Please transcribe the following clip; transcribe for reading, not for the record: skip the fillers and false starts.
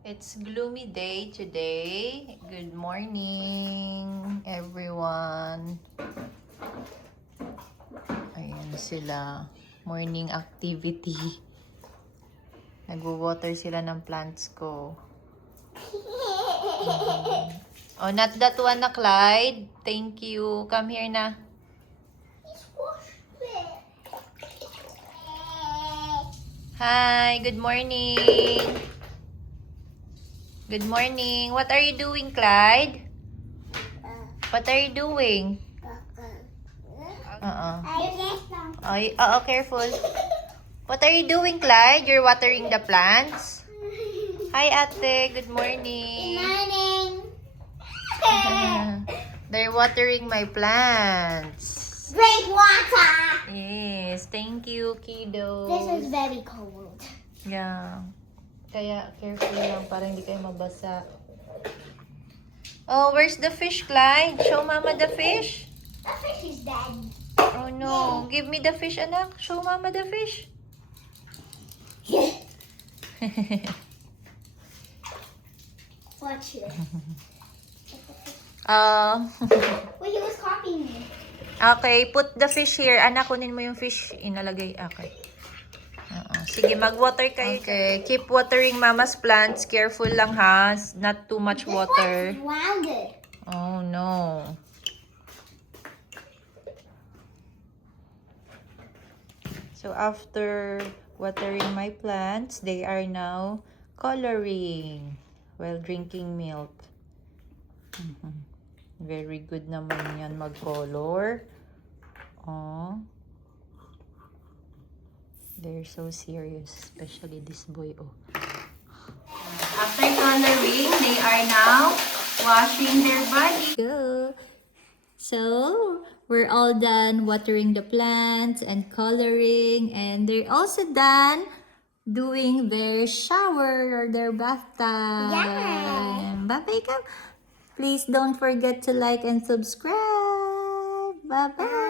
It's gloomy day today. Good morning, everyone. Ayan sila. Morning activity. Nagwo-water sila ng plants ko. Oh, not that one na, Clyde. Thank you. Come here na. Hi, good morning. Good morning. What are you doing, Clyde? What are you doing? Careful. What are you doing, Clyde? You're watering the plants? Hi, Ate. Good morning. They're watering my plants. Drink water. Yes, thank you, kiddo. This is very cold. Yeah. Kaya careful lang para hindi kayo mabasa. Oh, where's the fish, Clyde? Show Mama the fish. The fish is dead. Oh no. Give me the fish, anak. Show Mama the fish. Watch it. Well, he was copying me. Okay, put the fish here. Anak, kunin mo yung fish. Inalagay. Okay. Sige, mag-water kayo. Okay, keep watering Mama's plants. Careful lang ha. Not too much water. This one's rounded. Oh no. So after watering my plants, they are now coloring while drinking milk. Very good naman yan mag-color. Oh. They're so serious, especially this boy. Oh. After coloring, they are now washing their body. Go. So, we're all done watering the plants and coloring, and they're also done doing their shower or their bath time. Bye-bye. Please don't forget to like and subscribe. Bye-bye.